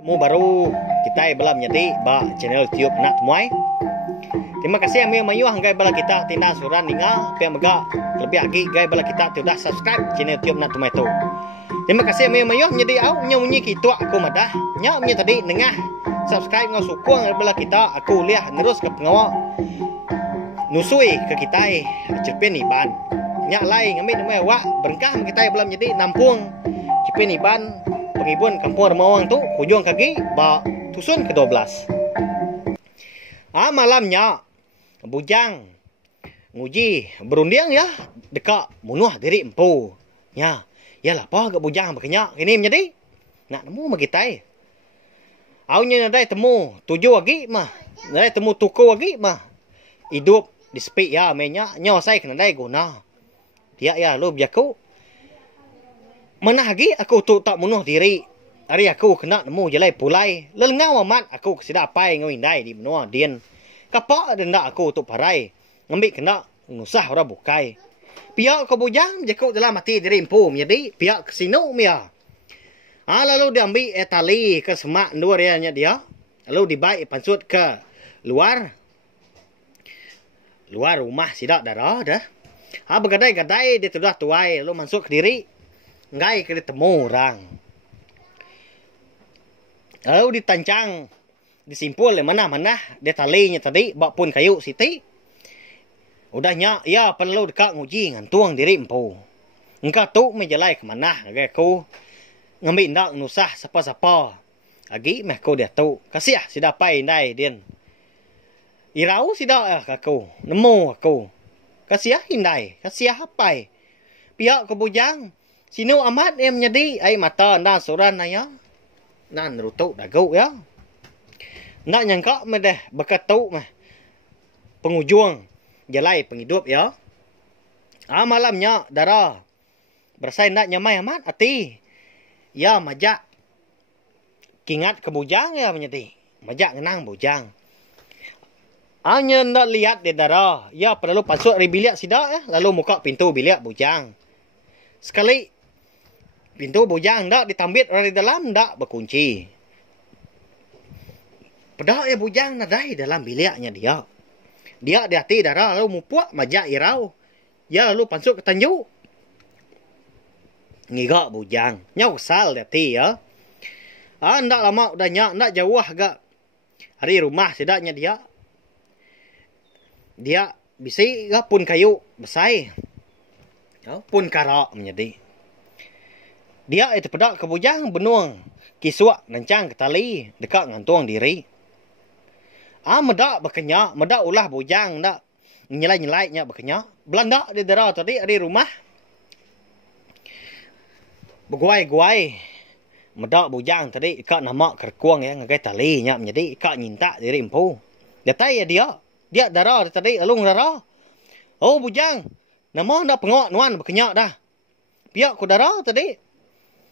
Temu baru kita belum menjadi channel YouTube Nak Muay. Terima kasih yang mayuh gai bala kita tindak suran ninga pe mega lebih lagi gai bala kita sudah subscribe channel YouTube Nak Muay tu. Terima kasih yang mayuh menjadi au nya munyi kitu aku madah nya nya tadi nengah subscribe ngau sukung bala kita aku liah terus ke pengawa nusui ke kita cerpen iban nya lain ngambil nama wa berkah kita belum jadi nampung cerpen iban pengibun kampung Remawang tu hujung kaki ba tusun ke-12. Malamnya bujang nguji berunding ya dekat munuh diri empu. Ya, yalah apa ke bujang berkenyak ini menjadi nak nemu magitai. Aunya nadai temu 7 lagi mah. Nadai temu tuku lagi mah. Hidup di sepi ya menya nyosai kena dai guna. Dia ya lu biaku mana lagi aku tu tak munuh diri. Hari aku kena nemu jelai pulai. Lelengau amat aku kesedak pai ngawindai di menua dien. Kapak denda aku tu parai. Ngambil kena nusah orang bukai. Pihak ke bujang jaku dalam mati diri empu menjadi pihak kesinu mia. Lalu diambil tali ke semak dua rianya dia. Lalu dibaik pansut ke luar. Luar rumah sidak darah dah. Bergadai-gadai dia sudah tuai. Lalu masuk ke diri. Ngai ke ditemu orang. Lalu ditancang. Disimpul mana-mana. Dia talinya tadi. Bak pun kayu siti. Udahnya. Ya perlu dekat nguji. Ngantuang diri empu. Engkau tu menjalai ke mana. Aku ngambil ndak nusah siapa-siapa. Lagi meh aku dia tu. Kasih sidah pai indai din. Irau sidah aku. Nemu aku. Kasih hindai. Kasih hapai. Pihak kebujang. Sino amat yang menjadi ai mata anda soran ya. Nan rutuk dagu ya. Nak nyangka medeh berketuk mah. Pengujung jalai penghidup ya. Malamnya darah. Bersai nak nyamai amat ati. Ya majak. Kingat ke bujang ya menjadi. Majak ngenang bujang. Hanya nak lihat di darah. Ya perlu pasuk dari bilik sidak ya. Lalu muka pintu bilik bujang. Sekali pintu bujang tak ditambit orang di dalam tak berkunci. Pedak ya bujang nadai dalam biliknya dia. Dia di hati darah lalu mupuak majak irau. Ya lalu pansuk ke tanju. Ngigak bujang. Nyau kesal di hati ya. Ndak lama udah nyak, ndak jauh agak. Hari rumah sedaknya dia. Dia bisi pun kayu besai. Ya, pun karak menjadi. Dia itu pedak ke bujang benuang kisuak nancang ke tali dekat ngantuang diri. Medak berkenyak, medak ulah bujang ndak nyelai-nyelainya berkenyak. Belanda di darah tadi ada rumah. Berguai-guai. Medak bujang tadi dekat nama kerkuang ya ngagai tali nya menjadi kak nyinta diri empu. Datai ya dia. Dia darah tadi alung darah. Oh bujang, nama ndak pengok nuan berkenyak dah. Pihak ku darah tadi.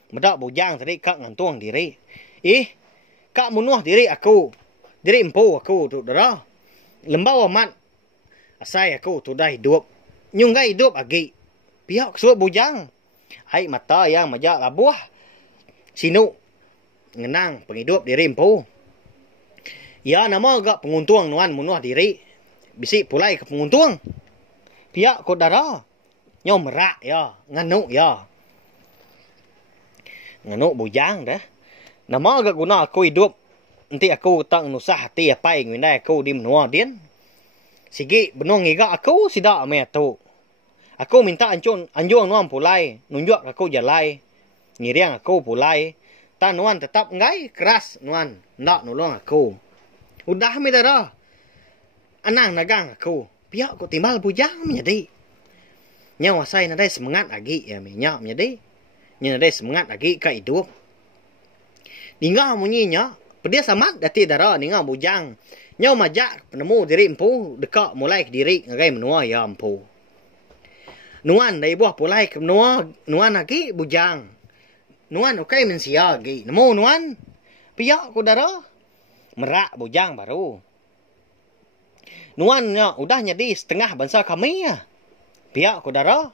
Medak bujang tadi kak ngantuang diri. Kak munuh diri aku. Diri empu aku tu darah. Lembau amat. Asai aku tu dah hidup. Nyunggai hidup lagi. Pihak suruh bujang. Hai mata yang majak labuah. Sinu. Ngenang penghidup diri empu. Ya nama agak penguntuang nuan munuh diri. Bisik pulai ke penguntuang. Pihak ku darah. Nyom merak ya. Nganuk ya. Nganuk bujang dah. Nama agak guna aku hidup. Nanti aku tak nusah hati apa yang ngindai aku di menua din. Sigi benung ngiga aku sidak me tu. Aku minta anjung nuan pulai. Nunjuk aku jalai. Ngiriang aku pulai. Ta nuan tetap ngai keras nuan. Ndak nolong aku. Udah me darah. Anang nagang aku. Pihak aku timbal bujang menjadi. Nyawa saya nadai semangat lagi ya minyak menjadi. Nya ada semangat lagi ke hidup. Ninggal munyinya. Pedia samat dati darah ninggal bujang. Nyau majak penemu diri empu. Dekat mulai ke diri ngagai menua ya empu. Nuan dari buah pulai ke menua. Nuan lagi bujang. Nuan okay mensia lagi. Nemu nuan. Piak ku darah. Merak bujang baru. Nuan ya, udah jadi setengah bangsa kami ya. Piak ku darah.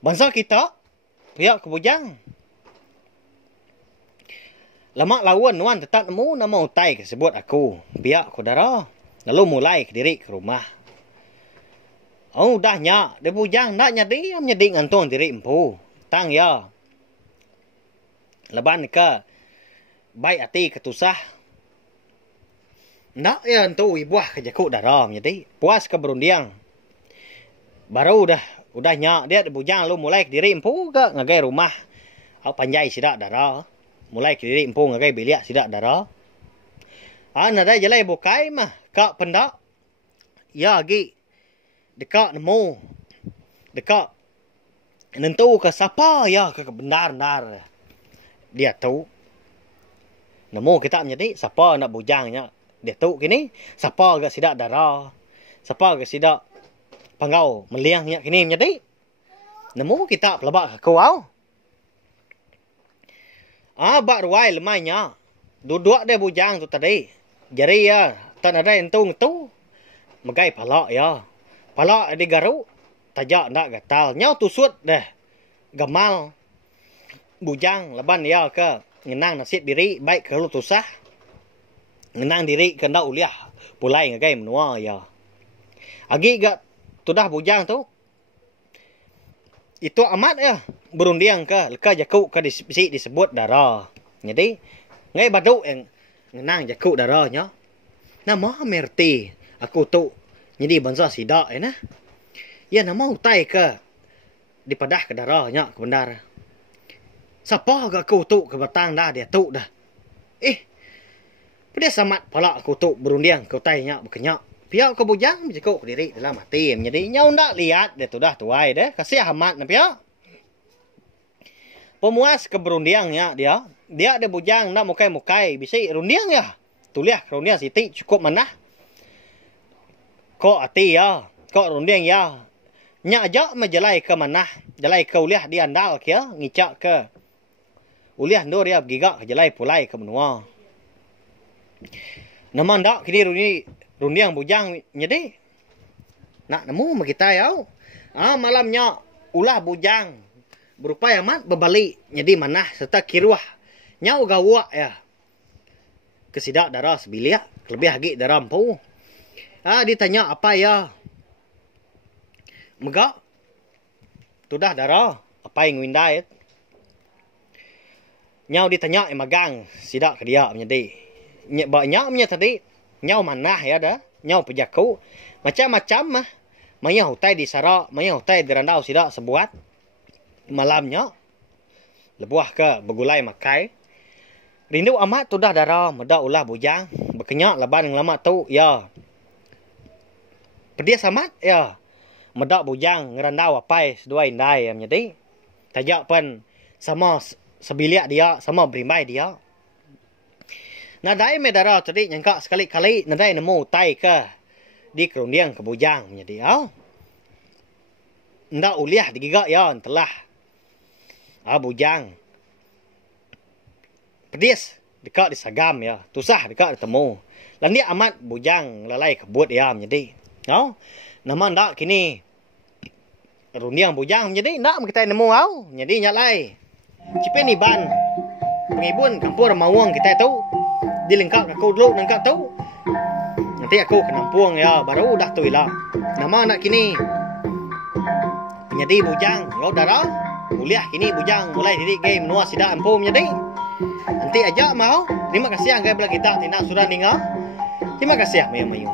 Bangsa kita. Pihak ke bujang. Lama lawan nuan tetap nemu nama utai sebut aku. Pihak aku darah. Lalu mulai ke diri ke rumah. Oh dah nyak. Dia bujang nak nyedi ngantung diri empu. Tang ya. Leban ke. Baik hati ketusah. Nak ya entu ibuah ke jakuk darah nyedi. Puas ke berundiang. Baru udah nyak dia bujang lalu mulai ke diri empu ke ngagai rumah. Au panjai sidak darah. Mulai ke diri empu ngagai biliak sidak darah. Nadai jalai bukai mah kak pendak. Ya gi dekat nemu. Dekat nentu ke siapa ya ke benar-benar dia tahu. Nemu kita menjadi siapa nak bujangnya. Dia tahu kini siapa ke sidak darah. Siapa ke sidak panggau meliangnya kini menjadi. Nemu kita pelabak ke kau. Bak ruai lemainya. Duduk dia bujang tu tadi. Jadi ya, tak ada yang tu. Magai palak ya. Palak di garuk. Tajak nak gatal. Nyau tusut dah. Gamal. Bujang leban ya ke. Ngenang nasib diri. Baik kalau tusah. Ngenang diri kena uliah. Pulai ngagai menua ya. Agi gak tudah bujang tu. Itu amat ya. Berundiang ke. Leka jakuk ke disebut darah. Jadi. Ngai baduk yang. Ngenang jakuk darahnya. Nama merti. Aku tu. Jadi bangsa sidak ya nah. Ya nama utai ke. Dipadah ke darahnya. Kebenar. Siapa ke aku tu. Kebatang dah. Dia tu dah. Pada samat pala aku tu. Berundiang ke utainya. Berkenyak. Pihak ke bujang. Jakuk ke diri dalam hati. Jadi nyau nak lihat. Dia tu dah tuai dah. Kasih amat na pihak. Pemuas ke berundiangnya dia. Dia ada bujang nak mukai-mukai. Bisa rundiang ya. Tuliah rundiang siti cukup mana. Kok hati ya. Kok rundiang ya. Nyak ajak majalai ke mana. Jalai ke uliah di andal kia. Ngicak ke. Uliah ndur dia gigak ke jalai pulai ke menua. Nama ndak kini rundiang bujang nyedi. Nak nemu kita ya. Malamnya ulah bujang. Berupaya amat berbalik. Jadi mana serta kiruah. Nyau gawak ya. Kesidak darah sebiliak. Lebih lagi darah empu. Ditanya apa ya. Megak. Tudah darah. Apa yang windai. Nyau ditanya magang. Sidak ke dia menjadi. Nyau punya tadi. Nyau manah ya dah. Nyau pejaku. Macam-macam mah. Maya hutai di sarak. Maya hutai di randau sidak sebuat. Malamnya. Lebuah ke bergulai makai. Rindu amat tu dah darah. Medak ulah bujang. Berkenyak leban yang lama tu. Ya. Pedia amat. Ya. Medak bujang. Ngerandau apai. Sedua indai. Jadi. Tajak pun. Sama sebiliak dia. Sama berimbai dia. Nadai me darah tadi. Nyangka sekali-kali. Nadai nemu utai ke. Di kerundiang ke bujang. Jadi. Ndak uliah digigak ya. Telah. Bujang. Pedis. Dekat disagam ya. Tusah dekat ditemu. Dan dia amat bujang. Lalai kebut ya. Menjadi. Nama ndak kini. Rundiang bujang. Menjadi. Ndak kita nemu. Jadi nyalai. Cipe ni ban. Pengibun kampur mawang kita tu. Dilengkap aku dulu. Nengkap tu. Nanti aku ke nampuang ya. Baru dah tu ilah. Nama anak kini. Menjadi bujang. Ngau darah. Kuliah kini bujang mulai diri game menua sidak empu menjadi. Nanti aja mau. Terima kasih anggai bela kita tindak sudah ninggal. Terima kasih mayu-mayu.